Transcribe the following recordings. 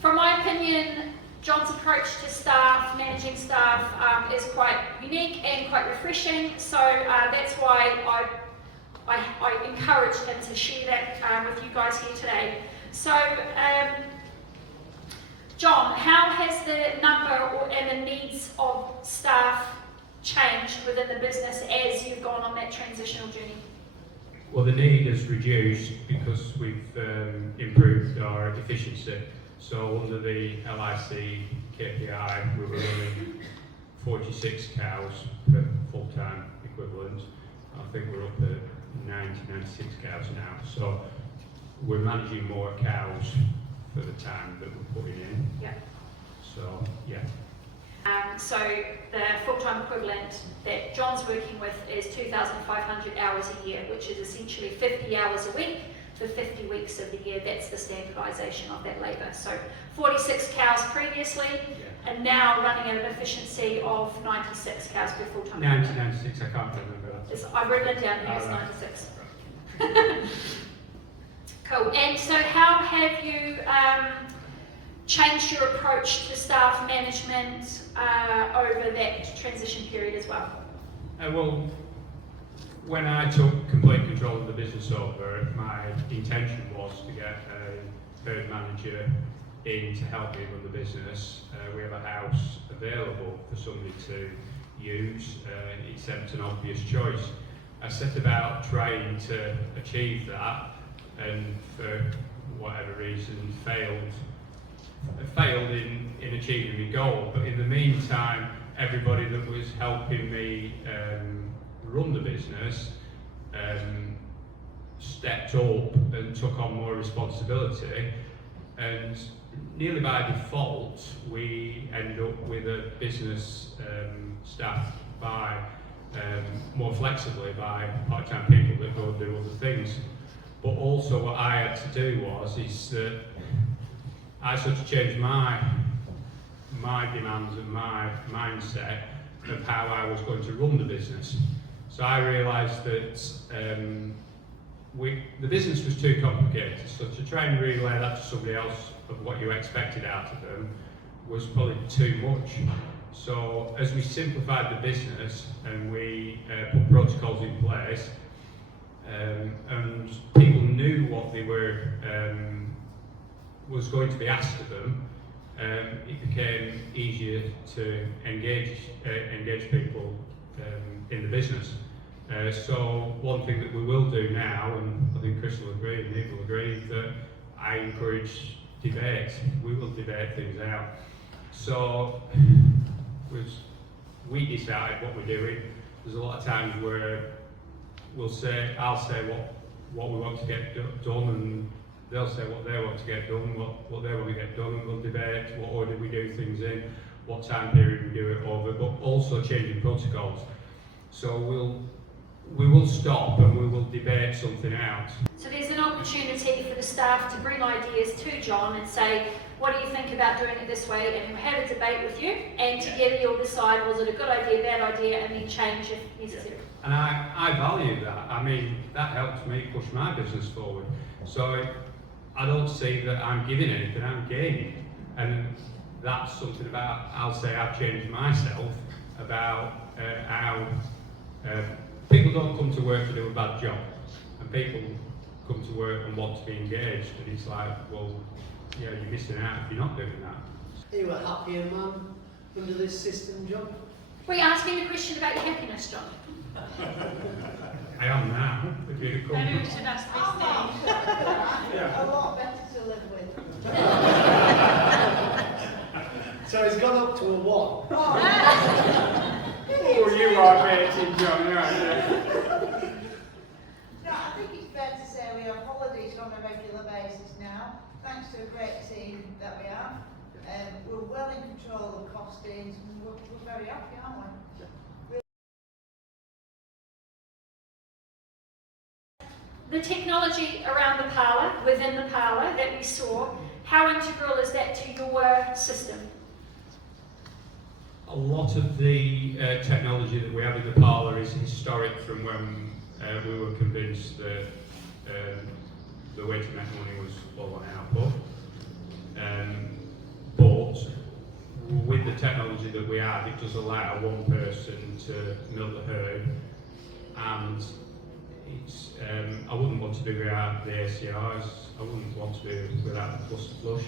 From my opinion, John's approach to staff, managing staff, is quite unique and quite refreshing. So that's why I encouraged him to share that with you guys here today. So, John, how has the number and the needs of staff changed within the business as you've gone on that transitional journey? Well, the need has reduced because we've improved our efficiency. So under the LIC KPI, we were running 46 cows per full-time equivalent. I think we're up at 96 cows now. So we're managing more cows for the time that we're putting in. Yeah. So, yeah. So the full-time equivalent that John's working with is 2,500 hours a year, which is essentially 50 hours a week for 50 weeks of the year. That's the standardisation of that labour. So 46 cows previously, and now running at an efficiency of 96 cows per full-time. 96, I can't remember that. I've written it down here, it's 96. Cool. And so how have you changed your approach to staff management over that transition period as well? Well, when I took complete control of the business over, my intention was to get a herd manager in to help me run the business. We have a house available for somebody to use. It's an obvious choice. I set about trying to achieve that, and for whatever reason failed in achieving my goal. But in the meantime, everybody that was helping me run the business stepped up and took on more responsibility, and nearly by default we ended up with a business staffed by more flexibly by part-time people that go and do other things. But also what I had to do is that I sort of changed my demands and my mindset of how I was going to run the business. So I realised that the business was too complicated, so to try and relay that to somebody else of what you expected out of them was probably too much. So as we simplified the business and we put protocols in place, and people knew what they were was going to be asked of them, it became easier to engage people in the business. So one thing that we will do now, and I think Chris will agree and Nick will agree, that I encourage debate. We will debate things out. So we decide what we're doing. There's a lot of times where I'll say what we want to get done, and they'll say what they want to get done, what they want to get done, and we'll debate what order we do things in, what time period we do it over, but also changing protocols. So we will stop and we will debate something out. So there's an opportunity for the staff to bring ideas to John and say, what do you think about doing it this way, and he'll have a debate with you, and together you'll decide, was it a good idea, bad idea, and then change if necessary. And I value that. I mean, that helps me push my business forward. So I don't see that I'm giving anything, I'm gaining. And that's something about, I'll say I've changed myself about how people don't come to work to do a bad job, and people come to work and want to be engaged, and it's like, well, yeah, you're missing out if you're not doing that. Are you a happier man under this system, John? Were you asking a question about your happiness, John? I am now. If you'd have come. Maybe we should ask this Yeah. A lot better to live with. So he's gone up to a 1. Oh, you are rating, John, aren't you? No, I think it's fair to say we have holidays on a regular basis now, thanks to a great team that we have. We're well in control of costings, and we're very happy, aren't we? The technology around the parlour, within the parlour that we saw, how integral is that to your system? A lot of the technology that we have in the parlour is historic from when we were convinced that the way to make money was low on output. But with the technology that we have, it does allow one person to milk the herd, and it's, I wouldn't want to do without the ACRs, I wouldn't want to do without the cluster flush.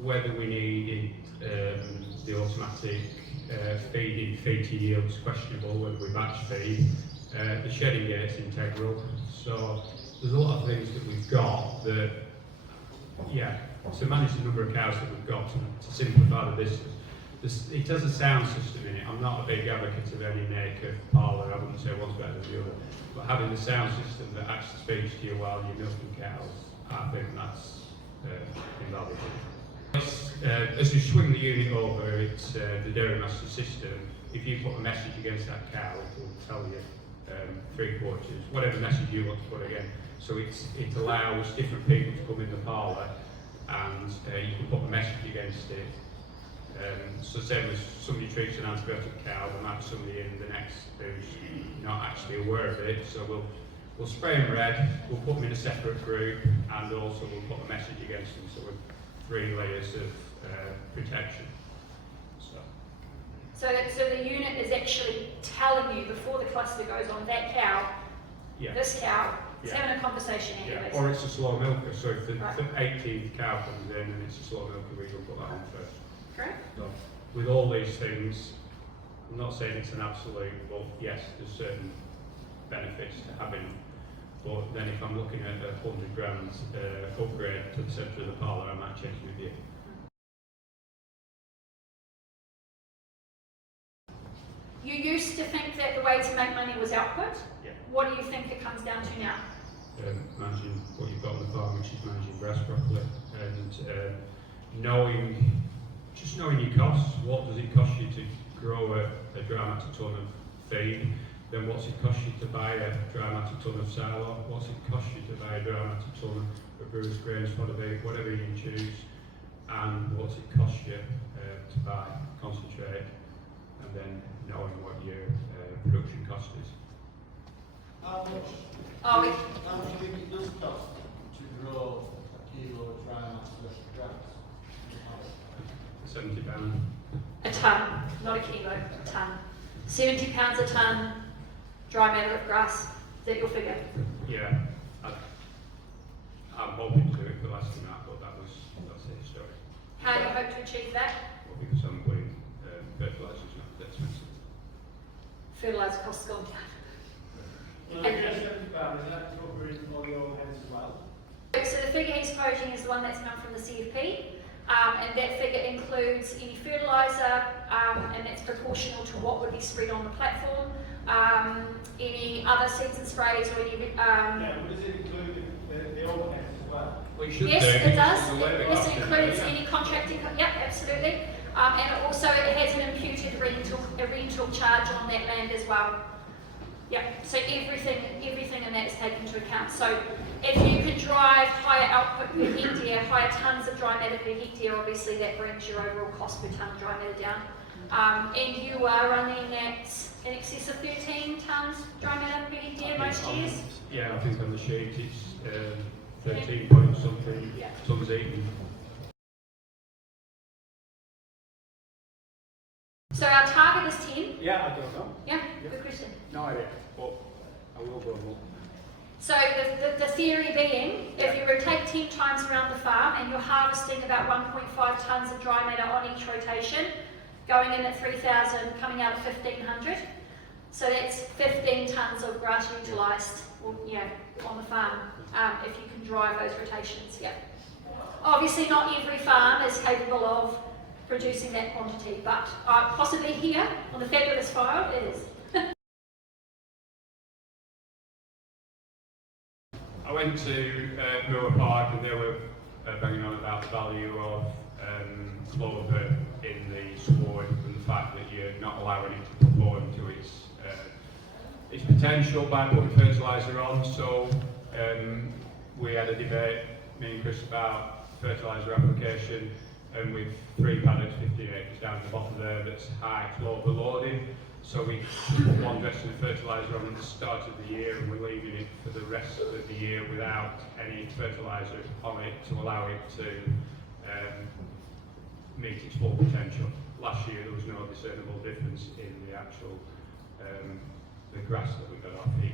Whether we needed the automatic feed to yield is questionable, whether we batch feed. The shedding gate's integral, so there's a lot of things that we've got that, yeah, to manage the number of cows that we've got, to simplify the business. It has a sound system in it. I'm not a big advocate of any make of parlour, I wouldn't say one's better than the other, but having the sound system that actually speaks to you while you're milking cows, I think that's invaluable. As you swing the unit over, it's the Dairy Master system. If you put a message against that cow, it will tell you 3/4, whatever message you want to put again. So it allows different people to come in the parlour, and you can put a message against it. So say if somebody treats an antibiotic cow, there might be somebody in the next who's not actually aware of it. So we'll spray them red, we'll put them in a separate group, and also we'll put a message against them. So we're 3 layers of protection. So the unit is actually telling you before the cluster goes on, that cow, Yeah. this cow, is Yeah. having a conversation here. Yeah. Or it's a slow milker. So if the Right. 18th cow comes in and it's a slow milker, we will put that on first. Correct? So with all these things, I'm not saying it's an absolute, but yes, there's certain benefits to having them. But then if I'm looking at a 100 grand upgrade to the centre of the parlour, I might change my view. You used to think that the way to make money was output. Yeah. What do you think it comes down to now? Managing what you've got on the farm, which is managing grass properly, and just knowing your costs. What does it cost you to grow a dry matter ton of feed? Then what's it cost you to buy a dry matter ton of silo? What's it cost you to buy a dry matter ton of bruised grains, whatever you choose? And what's it cost you to buy concentrate? And then knowing what your production cost is. How much Oh, do you think it does cost to grow a kilo of dry matter grass? £70. a tonne, not a kilo, a tonne. £70 a tonne, dry matter of grass. Is that your figure? Yeah, I'm hoping to do it for less than that, but that's the story. How do you hope to achieve that? Well, because I'm putting fertilisers not that expensive. Fertiliser costs gone down. Well, if you're £70, is that covering all the overheads as well? So the figure he's quoting is the one that's come from the CFP, and that figure includes any fertiliser, and it's proportional to what would be spread on the platform, any other seeds and sprays, or any. Yeah, but does it include the overheads as well? Well, you should Yes, do, it does. because the way the Yes, cost it is, includes yeah. any contracting. Yep, absolutely. And also it has an imputed rental charge on that land as well. Yep. So everything in that is taken into account. So if you can drive higher output per hectare, higher tonnes of dry matter per hectare, obviously that brings your overall cost per tonne of dry matter down. And you are running at in excess of 13 tonnes dry matter per hectare most years. Yeah, I think on the sheet it's 13 point something Yeah. tonnes eaten. So our target is 10. Yeah, I don't know. Yeah, good question. No idea, but I will go more. So the theory being, if you rotate 10 times around the farm and you're harvesting about 1.5 tonnes of dry matter on each rotation, going in at 3,000, coming out at 1,500. So that's 15 tonnes of grass utilised, on the farm, if you can drive those rotations. Yeah. Obviously, not every farm is capable of producing that quantity, but possibly here on the fabulous farm it is. I went to Moore Park and they were banging on about the value of clover in the sward and the fact that you're not allowing it to perform to its potential by putting fertiliser on. So we had a debate, me and Chris, about fertiliser application. and with 3 paddocks, 15 acres down the bottom there, that's high clover loading. So we put one dressing of fertiliser on at the start of the year, and we're leaving it for the rest of the year without any fertiliser on it to allow it to meet its full potential. Last year there was no discernible difference in the actual the grass that we got off it.